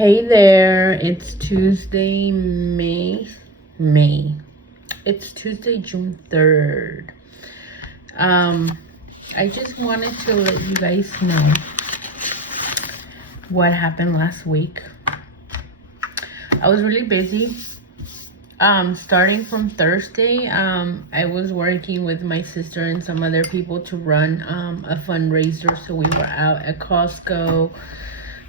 Hey there, it's Tuesday, May. It's Tuesday, June 3rd. I just wanted to let you guys know what happened last week. I was really busy. Starting from Thursday, I was working with my sister and some other people to run a fundraiser. So we were out at Costco.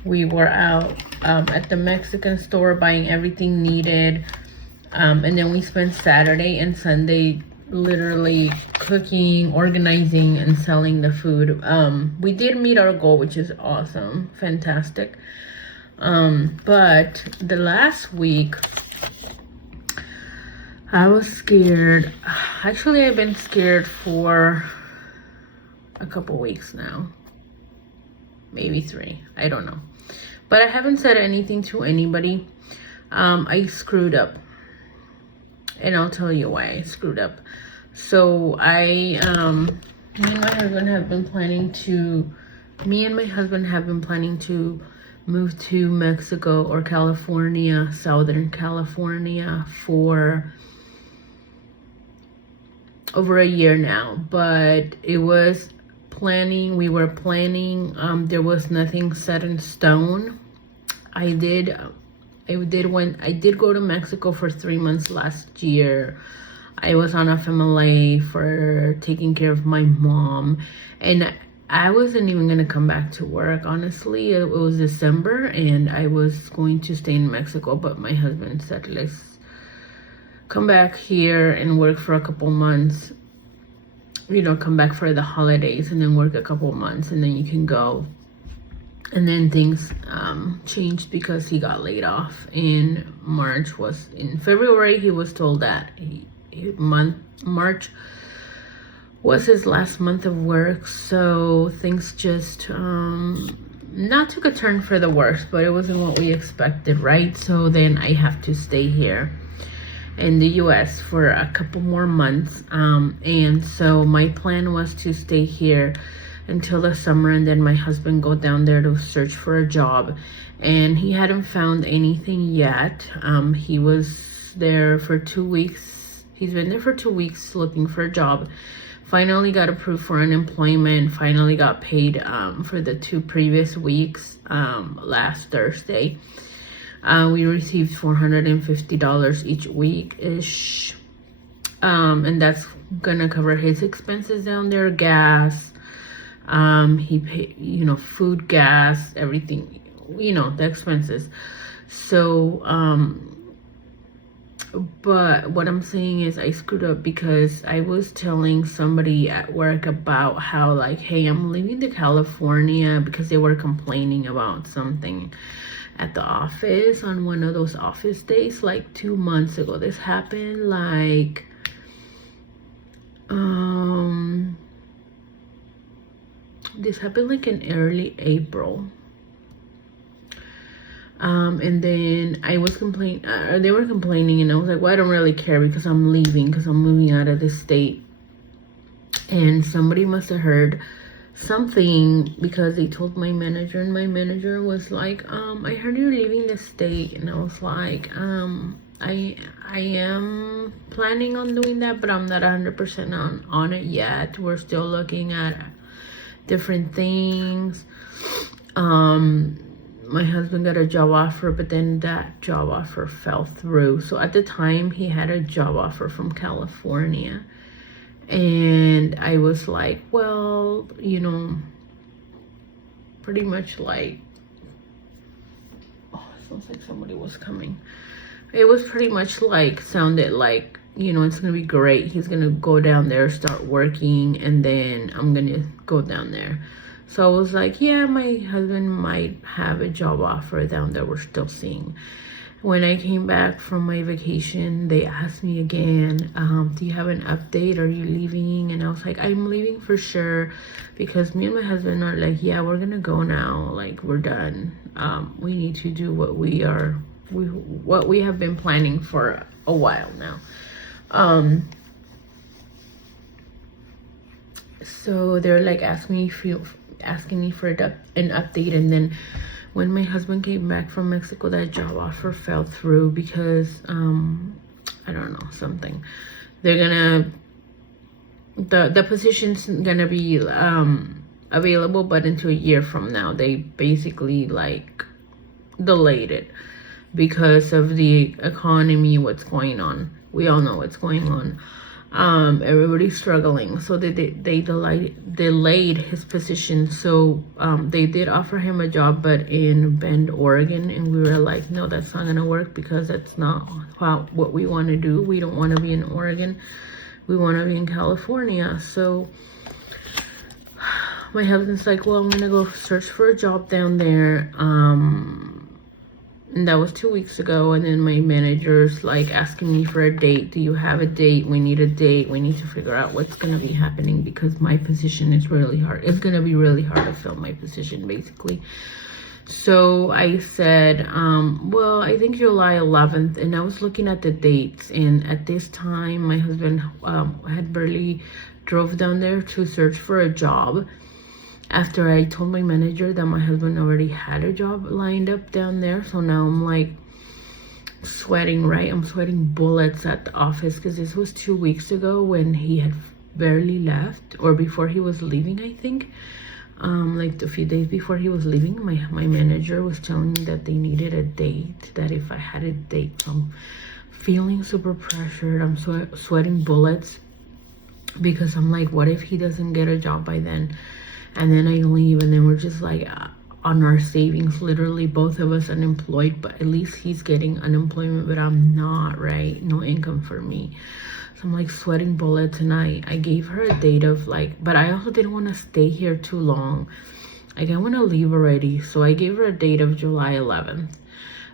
We were out at the Mexican store buying everything needed. And then we spent Saturday and Sunday literally cooking, organizing, and selling the food. We did meet our goal, which is awesome. Fantastic. But the last week, I was scared. Actually, I've been scared for a couple weeks now. Maybe 3. I don't know. But I haven't said anything to anybody. I screwed up. And I'll tell you why I screwed up. So me and my husband have been planning to move to Mexico or California, Southern California, for over a year now. But we were planning, there was nothing set in stone. I did go to Mexico for 3 months last year. I was on FMLA for taking care of my mom, and I wasn't even gonna come back to work. Honestly, it was December, and I was going to stay in Mexico, but my husband said, let's come back here and work for a couple months. Come back for the holidays and then work a couple months, and then you can go. And then things changed because he got laid off in March. In February, he was told that March was his last month of work. So things just not took a turn for the worse, but it wasn't what we expected, right? So then I have to stay here in the US for a couple more months. And so my plan was to stay here until the summer, and then my husband go down there to search for a job, and he hadn't found anything yet. He was there for 2 weeks. He's been there for 2 weeks looking for a job. Finally got approved for unemployment, finally got paid for the 2 previous weeks last Thursday. We received $450 each week ish, and that's gonna cover his expenses down there, gas. He paid, food, gas, everything, the expenses. So, but what I'm saying is I screwed up because I was telling somebody at work about how, like, hey, I'm leaving to California, because they were complaining about something at the office on one of those office days, like 2 months ago. This happened like, in early April. And then I was they were complaining, and I was like, well, I don't really care because I'm leaving, because I'm moving out of the state. And somebody must have heard something, because they told my manager, and my manager was like, I heard you're leaving the state. And I was like, I am planning on doing that, but I'm not 100% on it yet. We're still looking at different things. My husband got a job offer, but then that job offer fell through. So at the time, he had a job offer from California, and I was like, well, pretty much like, oh, it sounds like somebody was coming. It was pretty much like, sounded like, it's gonna be great. He's gonna go down there, start working, and then I'm gonna go down there. So I was like, yeah, my husband might have a job offer down there. We're still seeing. When I came back from my vacation, they asked me again, do you have an update? Are you leaving? And I was like, I'm leaving for sure, because me and my husband are like, yeah, we're gonna go now. Like, we're done. We need to do what we have been planning for a while now. So they're like asking me for an update, and then When my husband came back from Mexico, that job offer fell through because I don't know, something. They're gonna the position's gonna be available, but until a year from now. They basically like delayed it because of the economy, what's going on. We all know what's going on. Everybody's struggling, so they delayed his position. So they did offer him a job, but in Bend, Oregon, and we were like, no, that's not gonna work because that's not what we want to do. We don't want to be in Oregon, we want to be in California. So my husband's like, well, I'm gonna go search for a job down there. And that was 2 weeks ago. And then my manager's like asking me for a date. Do you have a date? We need a date. We need to figure out what's going to be happening because my position is really hard. It's going to be really hard to fill my position, basically. So I said, well, I think July 11th. And I was looking at the dates. And at this time, my husband had barely drove down there to search for a job. After I told my manager that my husband already had a job lined up down there. So now I'm like sweating, right? I'm sweating bullets at the office because this was 2 weeks ago when he had barely left, or before he was leaving, I think. Like a few days before he was leaving, my manager was telling me that they needed a date, that if I had a date. So I'm feeling super pressured. I'm sweating bullets because I'm like, what if he doesn't get a job by then? And then I leave, and then we're just like on our savings, literally both of us unemployed, but at least he's getting unemployment, but I'm not, right? No income for me. So I'm like sweating bullets, and I gave her a date of like, but I also didn't want to stay here too long. Like I want to leave already. So I gave her a date of July 11th,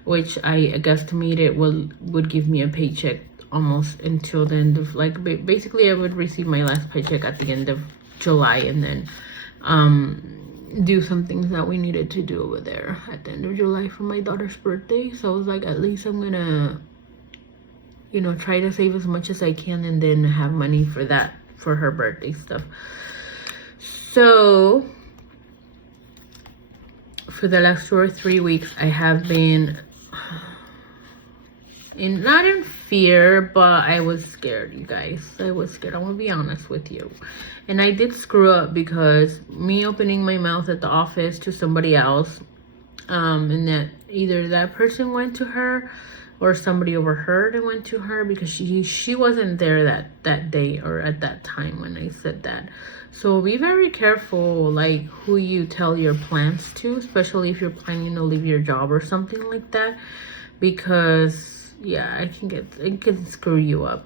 which I guesstimated would give me a paycheck almost until the end of, like, basically I would receive my last paycheck at the end of July, and then do some things that we needed to do over there at the end of July for my daughter's birthday. So I was like, at least I'm gonna, you know, try to save as much as I can and then have money for that, for her birthday stuff. So for the last 2 or 3 weeks, I have been not in fear, but I was scared, you guys. I was scared. I'm gonna be honest with you. And I did screw up because me opening my mouth at the office to somebody else, and that either that person went to her or somebody overheard and went to her, because she wasn't there that day or at that time when I said that. So be very careful, like, who you tell your plans to, especially if you're planning to leave your job or something like that, because yeah, it can screw you up.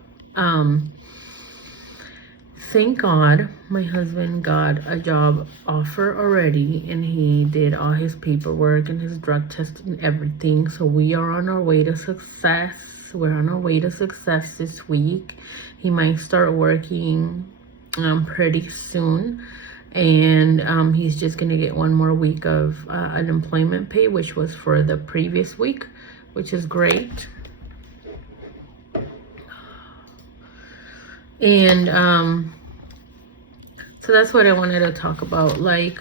Thank God my husband got a job offer already, and he did all his paperwork and his drug test and everything. So we are on our way to success. We're on our way to success this week. He might start working pretty soon, and he's just gonna get 1 more week of unemployment pay, which was for the previous week, which is great. And so that's what I wanted to talk about. Like,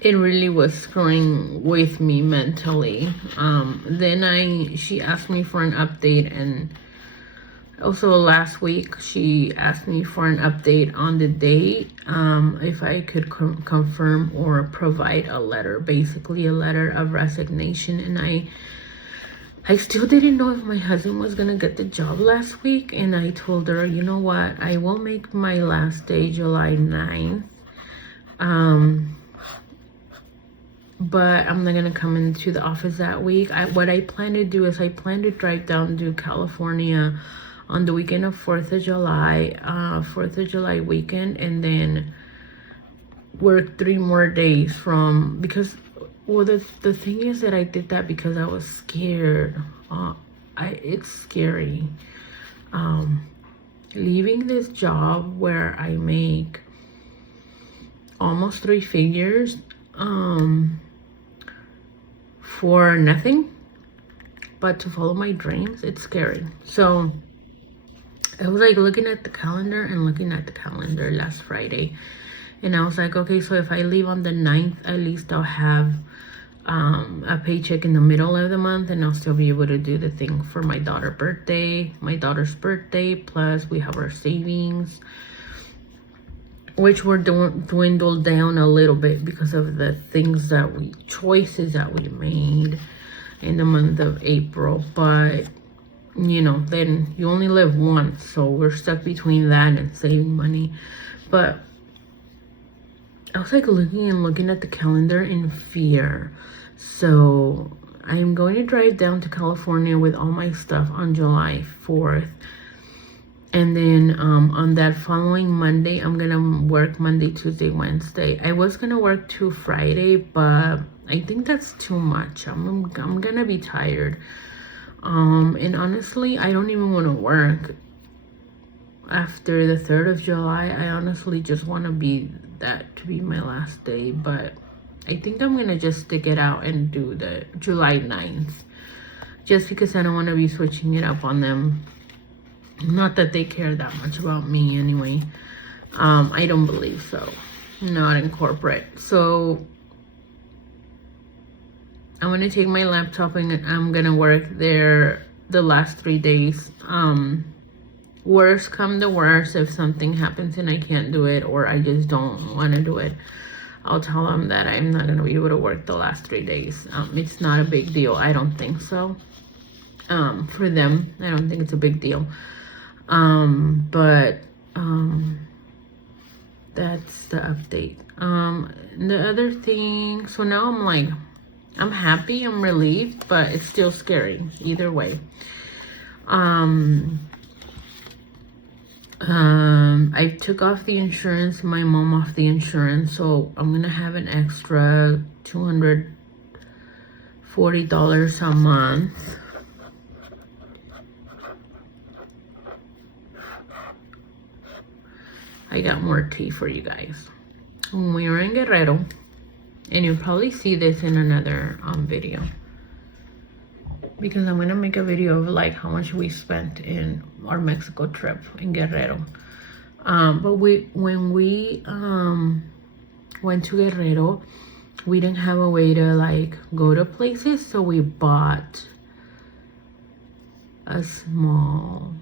it really was screwing with me mentally. Then she asked me for an update, and also last week she asked me for an update on the date, if I could confirm or provide a letter, basically a letter of resignation. And I still didn't know if my husband was gonna get the job last week, and I told her, you know what, I will make my last day July 9th, but I'm not gonna come into the office that week. What I plan to do is I plan to drive down to California on the weekend of 4th of July, 4th of July weekend, and then work 3 more days because, well, the thing is that I did that because I was scared. It's scary. Leaving this job where I make almost 3 figures for nothing but to follow my dreams, it's scary. So I was like looking at the calendar last Friday, And I was like, okay, so if I leave on the 9th, at least I'll have a paycheck in the middle of the month, and I'll still be able to do the thing for my daughter's birthday. Plus we have our savings, which were dwindled down a little bit because of the choices that we made in the month of April. But you know, then you only live once, so we're stuck between that and saving money. But I was like looking at the calendar in fear. So I am going to drive down to California with all my stuff on July 4th. And then on that following Monday, I'm going to work Monday, Tuesday, Wednesday. I was going to work to Friday, but I think that's too much. I'm going to be tired. And honestly, I don't even want to work after the 3rd of July. I honestly just want to be my last day, but I think I'm gonna just stick it out and do the July 9th, just because I don't want to be switching it up on them. Not that they care that much about me anyway. I don't believe so, not in corporate. So I'm gonna take my laptop and I'm gonna work there the last 3 days. Worst come to worst, if something happens and I can't do it, or I just don't want to do it, I'll tell them that I'm not going to be able to work the last 3 days. It's not a big deal. I don't think so. For them, I don't think it's a big deal. But that's the update. The other thing, so now I'm like, I'm happy, I'm relieved, but it's still scary either way. I took off the insurance, my mom off the insurance, so I'm gonna have an extra $240 a month. I got more tea for you guys. We are in Guerrero, and you'll probably see this in another video, because I'm gonna make a video of like how much we spent in our Mexico trip in Guerrero. But when we went to Guerrero, we didn't have a way to like go to places, so we bought a small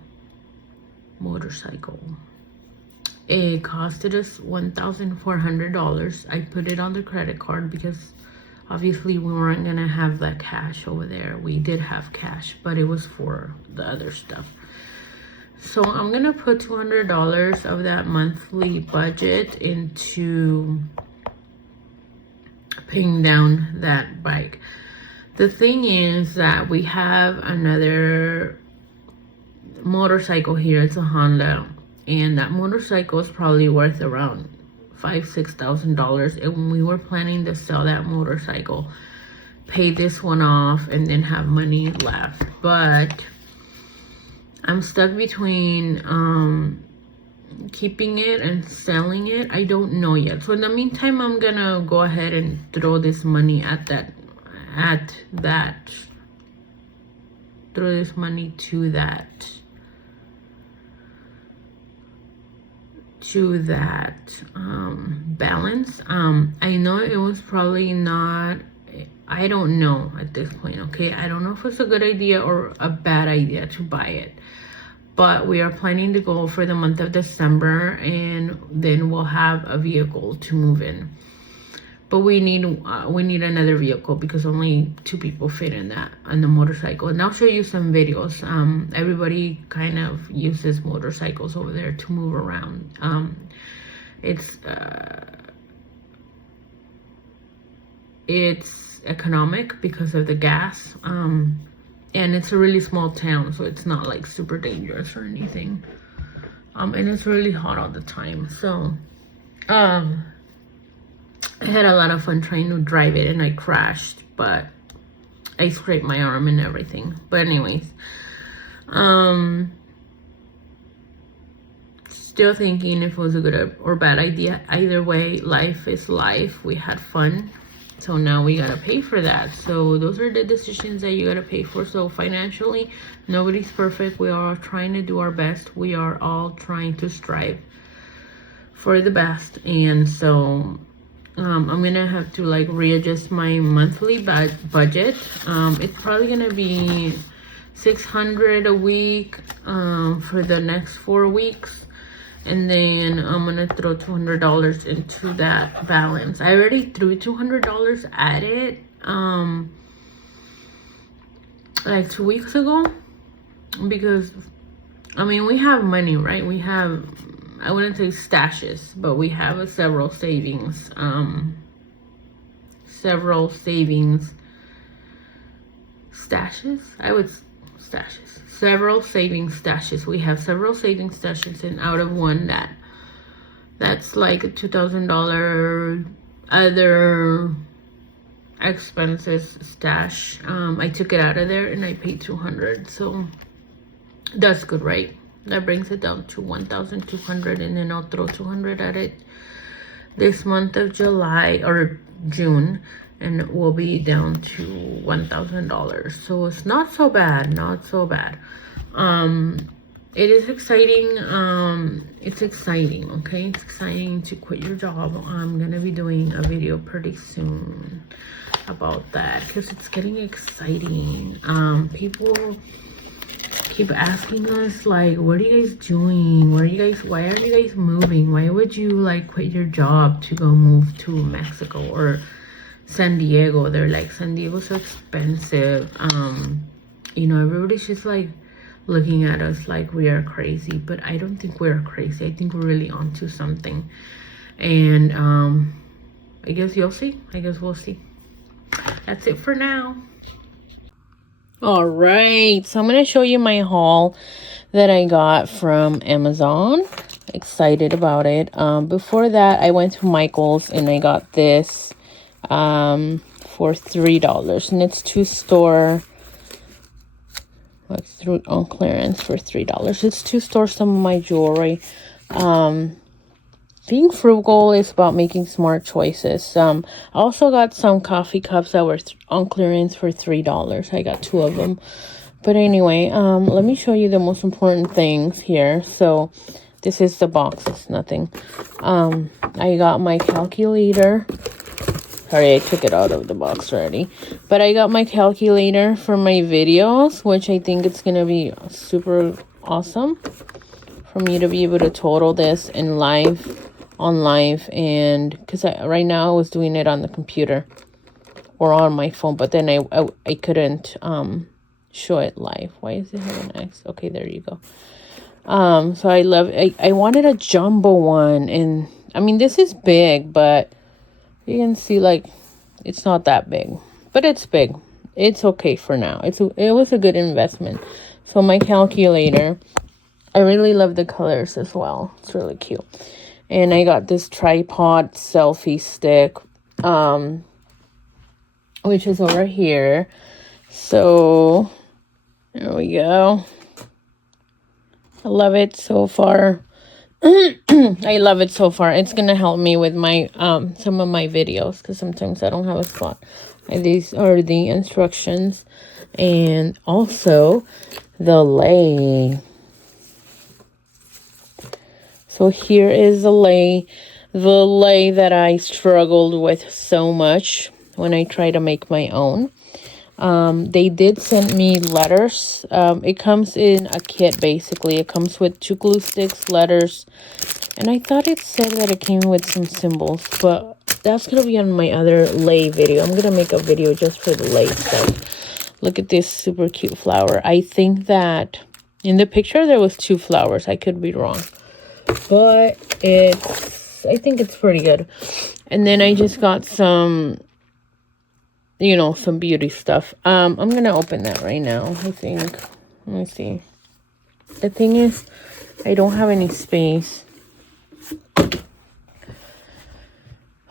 motorcycle. It costed us $1,400. I put it on the credit card because obviously we weren't gonna have that cash over there. We did have cash, but it was for the other stuff. So I'm gonna put $200 of that monthly budget into paying down that bike. The thing is that we have another motorcycle here. It's a Honda, and that motorcycle is probably worth around $5,000-$6,000, and we were planning to sell that motorcycle, pay this one off, and then have money left. But I'm stuck between keeping it and selling it. I don't know yet. So in the meantime, I'm gonna go ahead and throw this money throw this money to that balance. I know it was probably not, I don't know at this point, okay? I don't know if it's a good idea or a bad idea to buy it, but we are planning to go for the month of December, and then we'll have a vehicle to move in. But we need another vehicle because only 2 people fit in the motorcycle. And I'll show you some videos. Everybody kind of uses motorcycles over there to move around. It's economic because of the gas. And it's a really small town, so it's not like super dangerous or anything. And it's really hot all the time. So I had a lot of fun trying to drive it, and I crashed, but I scraped my arm and everything. But anyways, still thinking if it was a good or bad idea. Either way, life is life. We had fun, so now we gotta pay for that. So those are the decisions that you gotta pay for. So financially, nobody's perfect. We are trying to do our best. We are all trying to strive for the best. And so I'm gonna have to like readjust my monthly budget. It's probably gonna be $600 a week for the next 4 weeks, and then I'm gonna throw $200 into that balance. I already threw $200 at it like 2 weeks ago, because I mean, we have money, right? We have, I wouldn't say stashes, but we have several savings stashes. Several savings stashes. We have several savings stashes, and out of one that's like a $2,000 other expenses stash. I took it out of there and I paid $200, so that's good, right? That brings it down to $1,200, and then I'll throw $200 at it this month of July or June, and we'll be down to $1,000. So it's not so bad, not so bad. It is exciting. It's exciting, okay? It's exciting to quit your job. I'm gonna be doing a video pretty soon about that, because it's getting exciting. People keep asking us, like, what are you guys doing? Why are you guys moving? Why would you like quit your job to go move to Mexico or San Diego? They're like, San Diego's so expensive. You know, everybody's just like looking at us like we are crazy, but I don't think we're crazy. I think we're really onto something. And I guess you'll see. I guess we'll see. That's it for now. All right, so I'm gonna show you my haul that I got from Amazon. Excited about it. Before that, I went to Michael's and I got this for $3, and it's two-store. It's through on clearance for $3. It's to-store some of my jewelry. Being frugal is about making smart choices. I also got some coffee cups that were on clearance for $3. I got 2 of them. But anyway, let me show you the most important things here. So this is the box. It's nothing. I got my calculator. Sorry, I took it out of the box already. But I got my calculator for my videos, which I think it's going to be super awesome for me to be able to total this in live. On live, and because right now I was doing it on the computer or on my phone, but then I couldn't show it live. Why is it having X? Okay, there you go. So I wanted a jumbo one, and I mean, this is big, but you can see like it's not that big, but it's big. It's okay for now. It was a good investment. So my calculator, I really love the colors as well. It's really cute. And I got this tripod selfie stick, which is over here. So, there we go. I love it so far. I love it so far. It's going to help me with my, some of my videos, because sometimes I don't have a spot. And these are the instructions. And also, the lei. So here is the lei that I struggled with so much when I tried to make my own. They did send me letters. It comes in a kit, basically. It comes with 2 glue sticks, letters, and I thought it said that it came with some symbols, but that's going to be on my other lei video. I'm going to make a video just for the lei stuff. Look at this super cute flower. I think that in the picture there was 2 flowers. I could be wrong. But I think it's pretty good. And then I just got some, you know, some beauty stuff. I'm going to open that right now, I think. Let me see. The thing is, I don't have any space.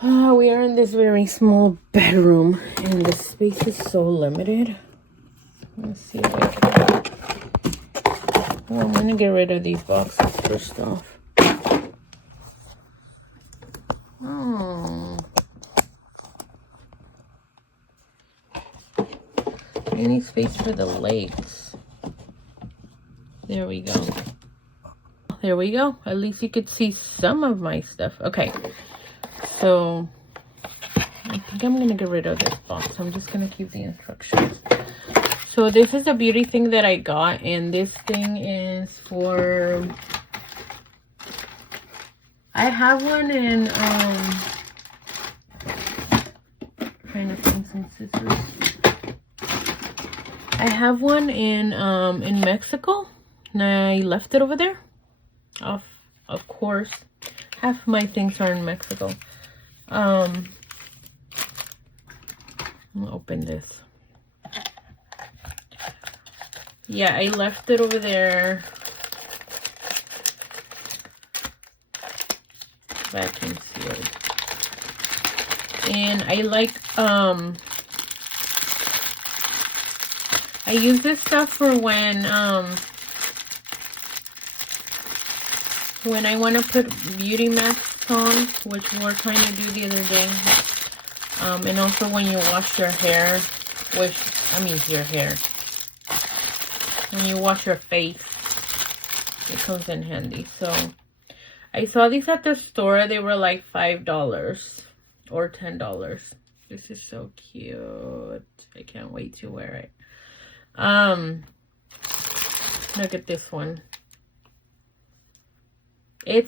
We are in this very small bedroom, and the space is so limited. Let's see if I can. Well, I'm going to get rid of these boxes first off. Oh. I need space for the legs. There we go. there we go. At least you could see some of my stuff. Okay, so I think I'm gonna get rid of this box. I'm just gonna keep the instructions. So this is the beauty thing that I got, and this thing is for, I have one in trying to find some scissors. I have one in Mexico, and I left it over there. Of course, half of my things are in Mexico. I'm gonna open this. Yeah, I left it over there. Vacuum sealed. And I like, I use this stuff for when I want to put beauty masks on, which we're trying to do the other day. And also when you wash your hair, your hair. When you wash your face, it comes in handy. So I saw these at the store. They were like $5 or $10. This is so cute. I can't wait to wear it. Look at this one. I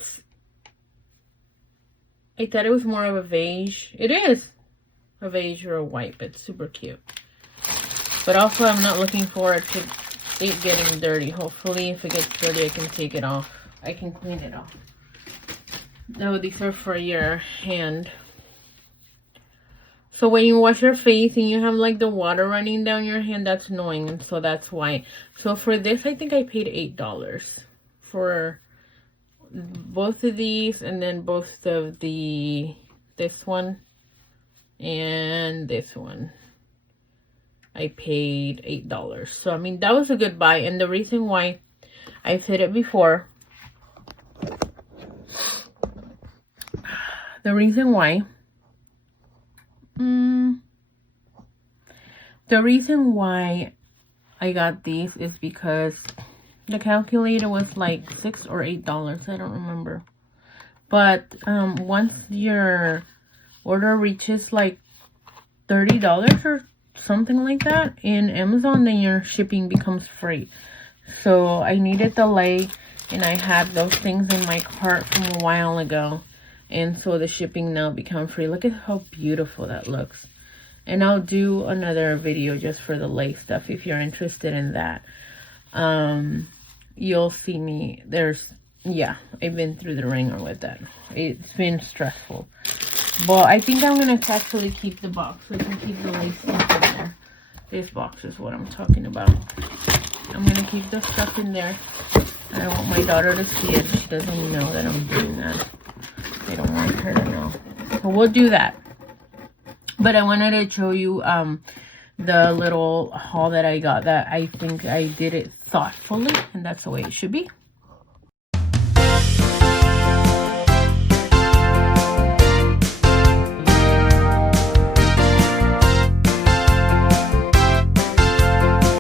thought it was more of a beige. It is a beige or a white, but it's super cute. But also I'm not looking forward to it getting dirty. Hopefully if it gets dirty I can take it off. I can clean it off. No, these are for your hand. So when you wash your face and you have like the water running down your hand, that's annoying, and so that's why. So for this I think I paid $8 for both of these, and then both of this one and this one. I paid $8. So I mean, that was a good buy. And the reason why, I've said it before, the reason why I got these is because the calculator was like $6 or $8. I don't remember. But once your order reaches like $30 or something like that in Amazon, then your shipping becomes free. So I needed the lei, and I had those things in my cart from a while ago, and so the shipping now become free. Look at how beautiful that looks. And I'll do another video just for the lei stuff if you're interested in that. You'll see me. I've been through the ringer with that. It's been stressful. But I think I'm going to actually keep the box. So I can keep the lace stuff in there. This box is what I'm talking about. I'm going to keep the stuff in there. I don't want my daughter to see it. She doesn't know that I'm doing that. I don't want her to know. But we'll do that. But I wanted to show you the little haul that I got, that I think I did it thoughtfully. And that's the way it should be.